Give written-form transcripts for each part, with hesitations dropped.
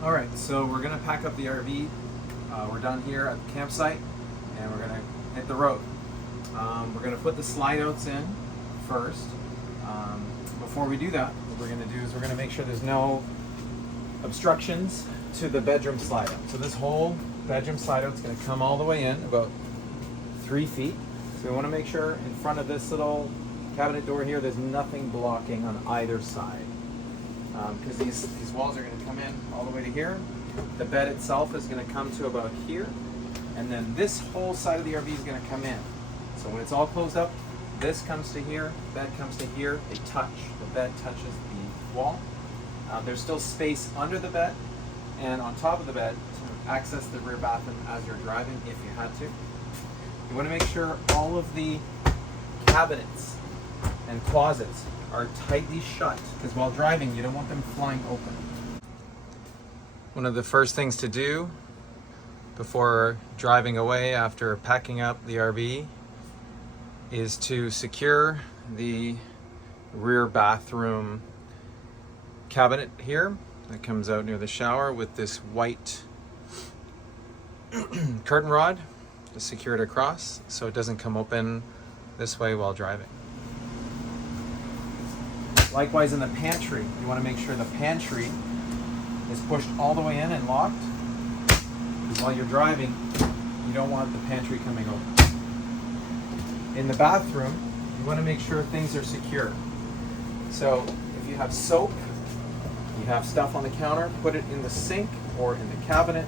All right, so we're gonna pack up the RV. We're done here at the campsite, and we're gonna hit the road. We're gonna put the slide outs in first. Before we do that, what we're gonna do is we're gonna make sure there's no obstructions to the bedroom slide out. So this whole bedroom slide out is gonna come all the way in about 3 feet. So we wanna make sure in front of this little cabinet door here, there's nothing blocking on either side. Because these walls are going to come in all the way to here. The bed itself is going to come to about here, and then this whole side of the RV is going to come in. So when it's all closed up, this comes to here, bed comes to here, they touch. The bed touches the wall. There's still space under the bed and on top of the bed to access the rear bathroom as you're driving if you had to. You want to make sure all of the cabinets and closets are tightly shut, because while driving you don't want them flying open. One of the first things to do before driving away after packing up the RV is to secure the rear bathroom cabinet here that comes out near the shower with this white curtain rod to secure it across so it doesn't come open this way while driving. Likewise in the pantry, you want to make sure the pantry is pushed all the way in and locked, because while you're driving, you don't want the pantry coming open. In the bathroom, you want to make sure things are secure. So if you have soap, you have stuff on the counter, put it in the sink or in the cabinet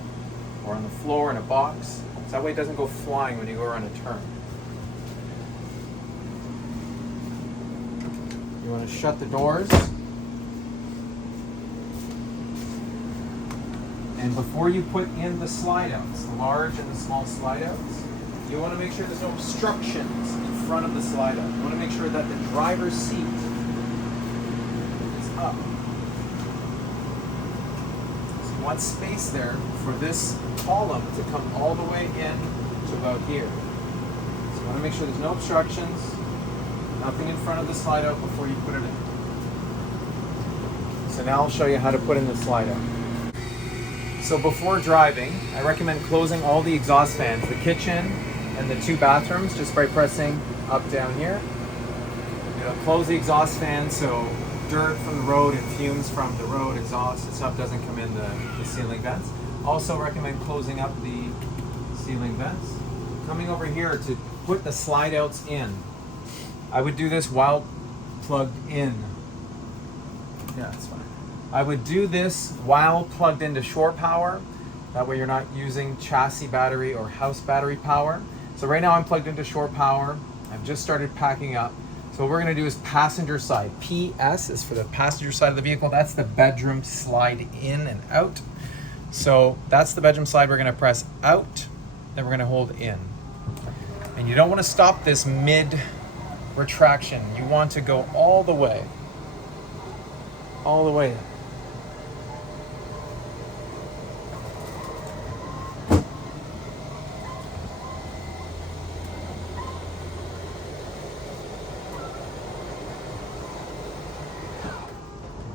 or on the floor in a box, so that way it doesn't go flying when you go around a turn. You want to shut the doors. And before you put in the slide outs, the large and the small slide outs, you want to make sure there's no obstructions in front of the slide out. You want to make sure that the driver's seat is up. So you want space there for this column to come all the way in to about here. So you want to make sure there's no obstructions. Nothing in front of the slide out before you put it in. So now I'll show you how to put in the slide out. So before driving, I recommend closing all the exhaust fans, the kitchen and the 2 bathrooms, just by pressing up down here. It'll close the exhaust fans so dirt from the road and fumes from the road exhaust and stuff doesn't come in the ceiling vents. Also recommend closing up the ceiling vents. Coming over here to put the slide outs in. I would do this while plugged in. Yeah, it's fine. I would do this while plugged into shore power. That way you're not using chassis battery or house battery power. So right now I'm plugged into shore power. I've just started packing up. So what we're gonna do is passenger side. PS is for the passenger side of the vehicle. That's the bedroom slide in and out. So that's the bedroom slide. We're gonna press out, then we're gonna hold in. And you don't wanna stop this mid retraction. You want to go all the way. All the way.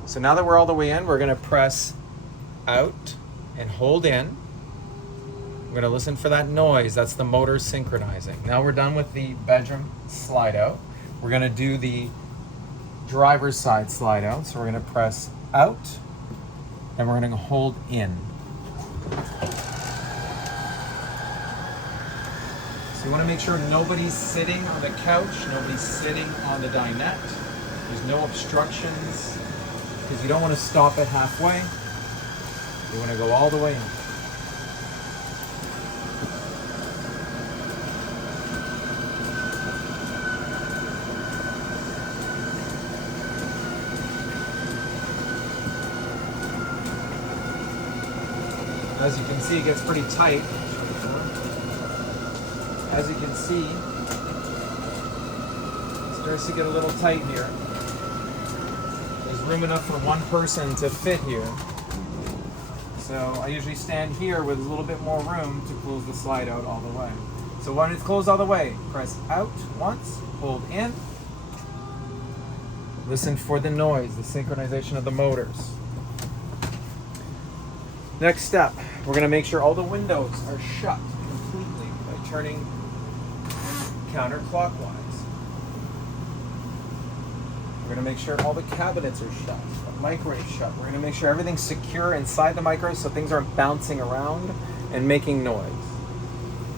So now that we're all the way in, we're going to press out and hold in. We're going to listen for that noise. That's the motor synchronizing. Now we're done with the bedroom slide out. We're going to do the driver's side slide out. So we're going to press out and we're going to hold in. So you want to make sure nobody's sitting on the couch, nobody's sitting on the dinette. There's no obstructions, because you don't want to stop it halfway. You want to go all the way in. As you can see, it gets pretty tight. As you can see, it starts to get a little tight here. There's room enough for one person to fit here. So I usually stand here with a little bit more room to close the slide out all the way. So when it's closed all the way, press out once, hold in. Listen for the noise, the synchronization of the motors. Next step, we're going to make sure all the windows are shut completely by turning counterclockwise. We're going to make sure all the cabinets are shut, the microwave's shut. We're going to make sure everything's secure inside the microwave so things aren't bouncing around and making noise.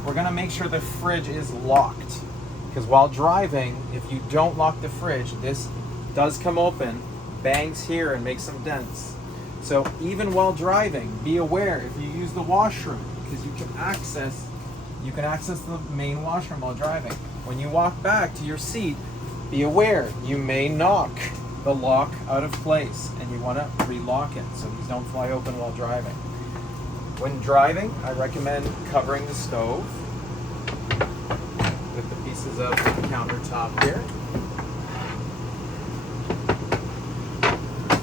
We're going to make sure the fridge is locked, because while driving, if you don't lock the fridge, this does come open, bangs here and makes some dents. So even while driving, be aware if you use the washroom, because you can access the main washroom while driving. When you walk back to your seat, be aware you may knock the lock out of place and you want to relock it so these don't fly open while driving. When driving, I recommend covering the stove with the pieces of countertop here.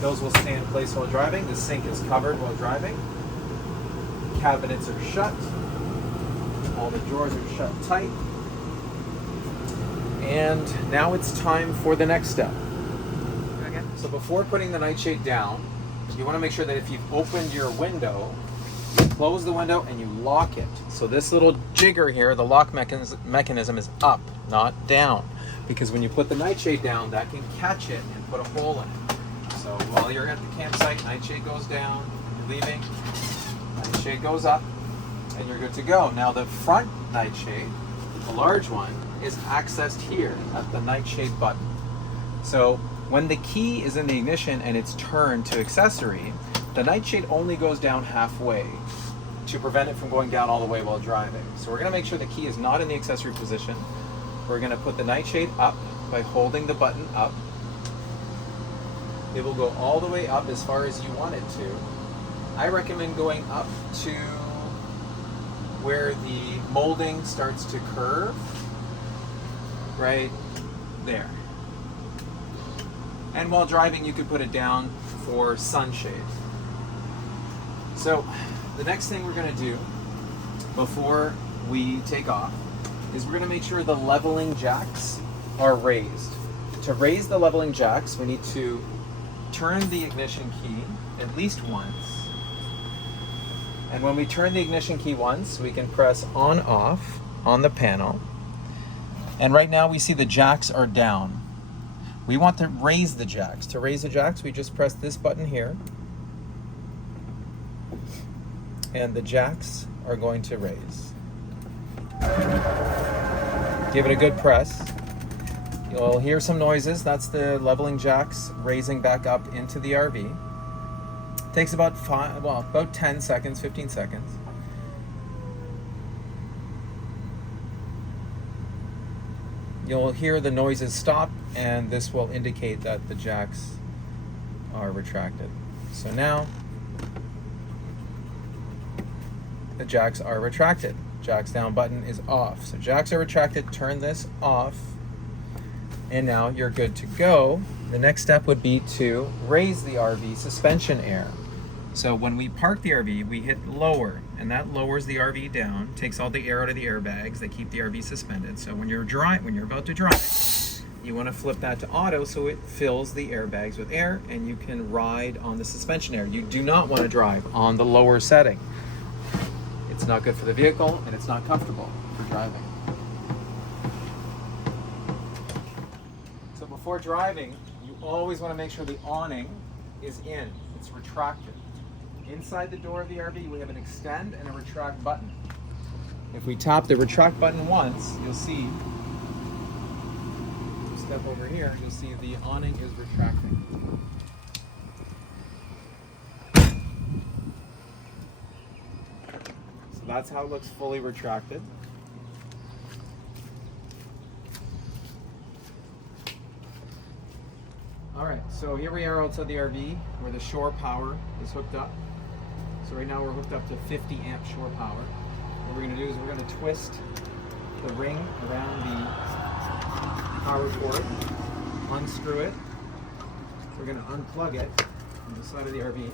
Those will stay in place while driving. The sink is covered while driving. Cabinets are shut. All the drawers are shut tight. And now it's time for the next step. So before putting the nightshade down, you want to make sure that if you've opened your window, you close the window and you lock it. So this little jigger here, the lock mechanism is up, not down. Because when you put the nightshade down, that can catch it and put a hole in it. So while you're at the campsite, nightshade goes down, you're leaving, nightshade goes up, and you're good to go. Now the front nightshade, the large one, is accessed here at the nightshade button. So when the key is in the ignition and it's turned to accessory, the nightshade only goes down halfway to prevent it from going down all the way while driving. So we're going to make sure the key is not in the accessory position. We're going to put the nightshade up by holding the button up. It will go all the way up as far as you want it to. I recommend going up to where the molding starts to curve, right there. And while driving, you could put it down for sunshade. So the next thing we're going to do before we take off is we're going to make sure the leveling jacks are raised. To raise the leveling jacks, we need to turn the ignition key at least once. And when we turn the ignition key once, we can press on off on the panel. And right now we see the jacks are down. We want to raise the jacks. To raise the jacks, we just press this button here. And the jacks are going to raise. Give it a good press. You'll hear some noises. That's the leveling jacks raising back up into the RV. Takes about 10 seconds, 15 seconds. You'll hear the noises stop, and this will indicate that the jacks are retracted. So now the jacks are retracted. Jacks down button is off. So jacks are retracted, turn this off, and now you're good to go. The next step would be to raise the RV suspension air. So when we park the RV, we hit lower, and that lowers the RV down, takes all the air out of the airbags that keep the RV suspended. So when you're about to drive, you want to flip that to auto so it fills the airbags with air and you can ride on the suspension air. You do not want to drive on the lower setting. It's not good for the vehicle and it's not comfortable for driving. So before driving, you always want to make sure the awning is in, it's retracted. Inside the door of the RV, we have an extend and a retract button. If we tap the retract button once, you'll see, step over here, you'll see the awning is retracting. So that's how it looks fully retracted. All right, so here we are outside the RV where the shore power is hooked up. So right now we're hooked up to 50 amp shore power. What we're gonna do is we're gonna twist the ring around the power cord, unscrew it. We're gonna unplug it from the side of the RV.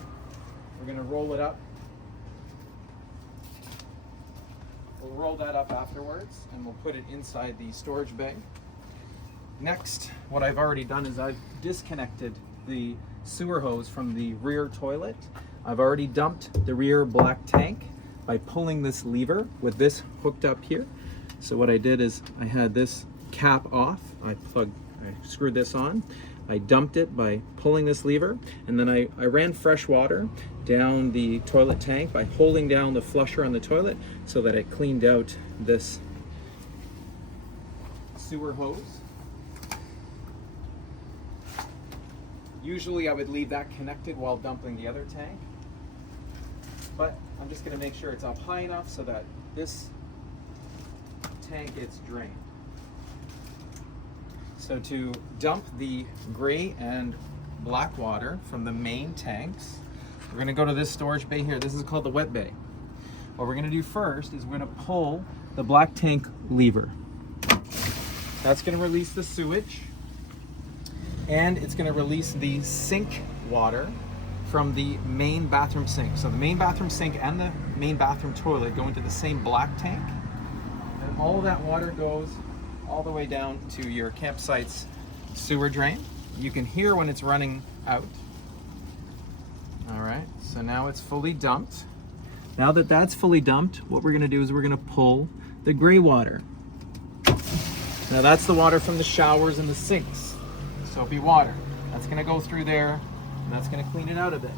We're gonna roll it up. We'll roll that up afterwards and we'll put it inside the storage bag. Next, what I've already done is I've disconnected the sewer hose from the rear toilet. I've already dumped the rear black tank by pulling this lever with this hooked up here. So what I did is I had this cap off, I screwed this on, I dumped it by pulling this lever, and then I ran fresh water down the toilet tank by holding down the flusher on the toilet so that it cleaned out this sewer hose. Usually I would leave that connected while dumping the other tank, but I'm just going to make sure it's up high enough so that this tank gets drained. So to dump the gray and black water from the main tanks, we're going to go to this storage bay here. This is called the wet bay. What we're going to do first is we're going to pull the black tank lever. That's going to release the sewage, and it's going to release the sink water from the main bathroom sink. So the main bathroom sink and the main bathroom toilet go into the same black tank, and all of that water goes all the way down to your campsite's sewer drain. You can hear when it's running out. All right, so now it's fully dumped. Now that that's fully dumped, what we're gonna do is we're gonna pull the gray water. Now that's the water from the showers and the sinks, soapy water. That's gonna go through there, and that's gonna clean it out a bit.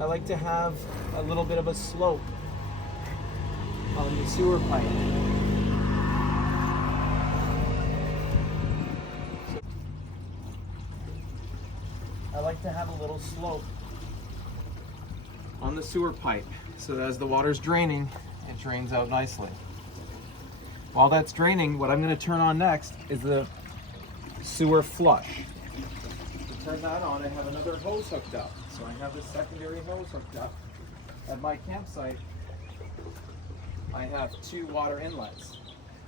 I like to have a little bit of a slope on the sewer pipe. I like to have a little slope on the sewer pipe so that as the water's draining, it drains out nicely. While that's draining, what I'm going to turn on next is the sewer flush. To turn that on, I have another hose hooked up. So I have this secondary hose hooked up. At my campsite, I have 2 water inlets.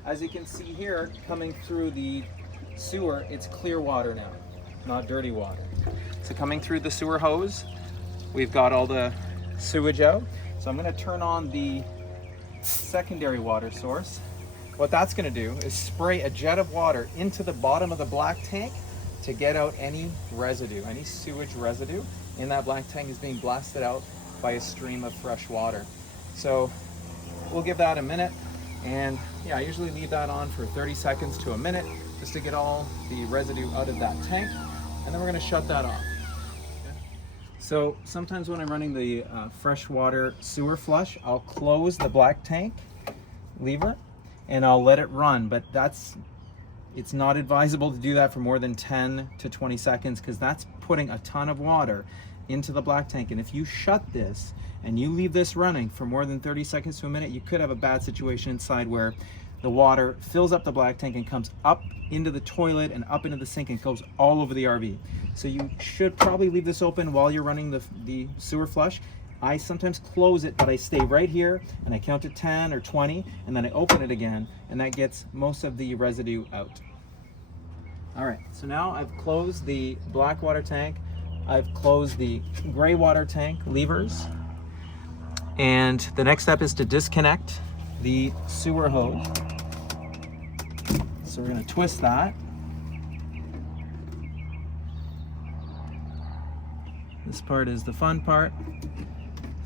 As you can see here, coming through the sewer, it's clear water now, not dirty water. So coming through the sewer hose, we've got all the sewage out. So I'm going to turn on the secondary water source. What that's going to do is spray a jet of water into the bottom of the black tank to get out any residue, any sewage residue in that black tank is being blasted out by a stream of fresh water. So we'll give that a minute, and yeah, I usually leave that on for 30 seconds to a minute just to get all the residue out of that tank, and then we're going to shut that off. Okay. So sometimes when I'm running the freshwater sewer flush, I'll close the black tank lever and I'll let it run, but it's not advisable to do that for more than 10 to 20 seconds because that's putting a ton of water into the black tank. And if you shut this and you leave this running for more than 30 seconds to a minute, you could have a bad situation inside where the water fills up the black tank and comes up into the toilet and up into the sink and goes all over the RV. So you should probably leave this open while you're running the sewer flush. I sometimes close it, but I stay right here and I count to 10 or 20 and then I open it again, and that gets most of the residue out. All right, so now I've closed the black water tank, I've closed the gray water tank levers, and the next step is to disconnect the sewer hose. So we're going to twist that. This part is the fun part.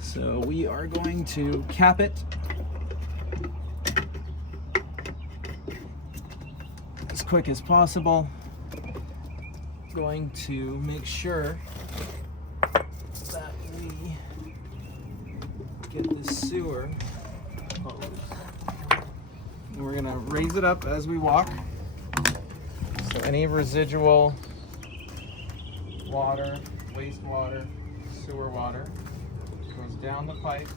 So we are going to cap it as quick as possible. Going to make sure that we get the sewer hose. And we're gonna raise it up as we walk. So any residual water, wastewater, sewer water goes down the pipe.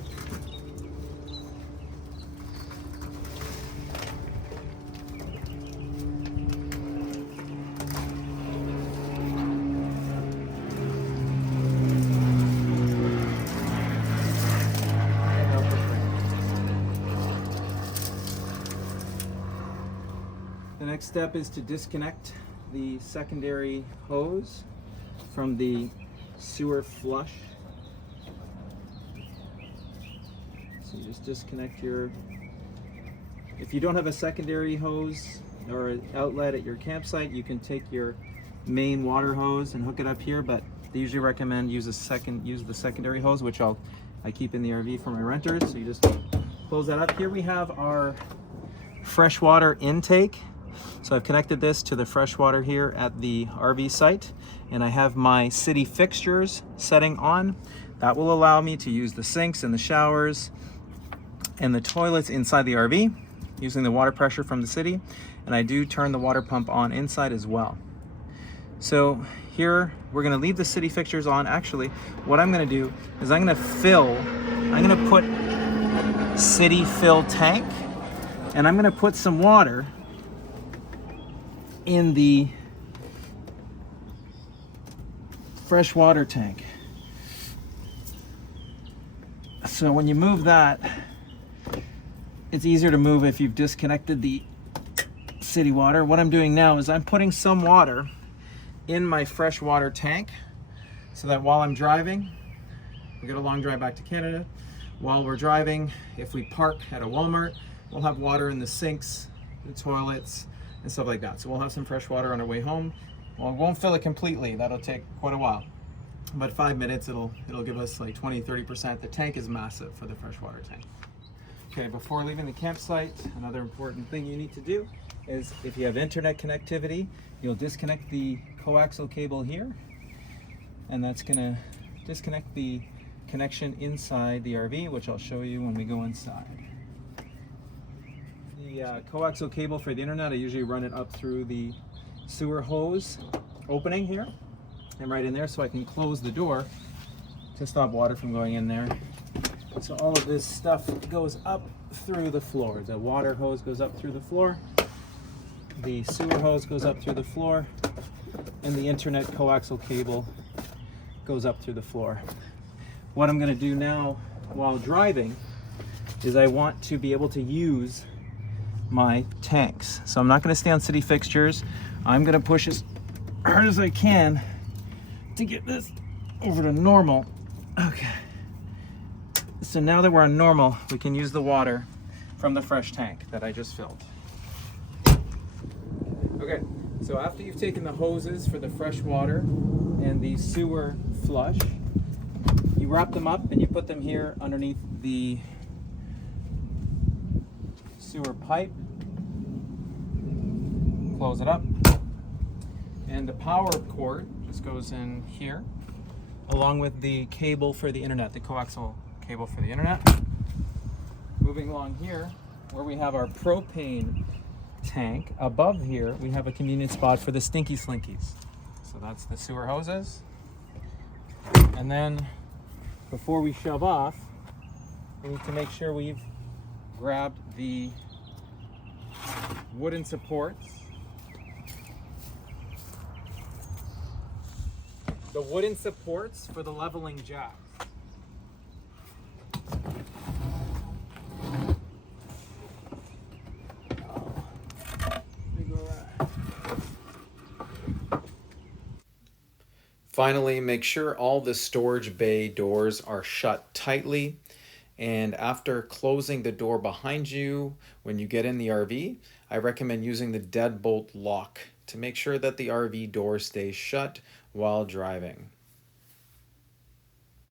The next step is to disconnect the secondary hose from the sewer flush. So you just disconnect your, if you don't have a secondary hose or an outlet at your campsite, you can take your main water hose and hook it up here, but they usually recommend use the secondary hose, which I keep in the RV for my renters. So you just close that up. Here we have our freshwater intake. So I've connected this to the freshwater here at the RV site, and I have my city fixtures setting on. That will allow me to use the sinks and the showers and the toilets inside the RV using the water pressure from the city, and I do turn the water pump on inside as well. So here we're going to leave the city fixtures on. Actually, what I'm going to do is I'm going to put city fill tank, and I'm going to put some water in the freshwater tank. So when you move that, it's easier to move if you've disconnected the city water. What I'm doing now is I'm putting some water in my freshwater tank so that while I'm driving, we get a long drive back to Canada. While we're driving, if we park at a Walmart, we'll have water in the sinks, the toilets, and stuff like that. So we'll have some fresh water on our way home. Well, it won't fill it completely. That'll take quite a while. But 5 minutes, it'll give us like 20-30%. The tank is massive for the freshwater tank. Okay, before leaving the campsite, another important thing you need to do is if you have internet connectivity, you'll disconnect the coaxial cable here, and that's gonna disconnect the connection inside the RV, which I'll show you when we go inside. The coaxial cable for the internet, I usually run it up through the sewer hose opening here and right in there, so I can close the door to stop water from going in there. So all of this stuff goes up through the floor. The water hose goes up through the floor, the sewer hose goes up through the floor, and the internet coaxial cable goes up through the floor. What I'm going to do now while driving is I want to be able to use my tanks. So I'm not going to stay on city fixtures. I'm going to push as hard as I can to get this over to normal. Okay. So now that we're on normal, we can use the water from the fresh tank that I just filled. Okay, so after you've taken the hoses for the fresh water and the sewer flush, you wrap them up and you put them here underneath the sewer pipe. Close it up. And the power cord just goes in here, along with the cable for the internet, the coaxial cable for the internet. Moving along here, where we have our propane tank, above here we have a convenient spot for the stinky slinkies. So that's the sewer hoses. And then before we shove off, we need to make sure we've grabbed the wooden supports. The wooden supports for the leveling jacks. Finally, make sure all the storage bay doors are shut tightly, and after closing the door behind you when you get in the RV, I recommend using the deadbolt lock to make sure that the RV door stays shut while driving.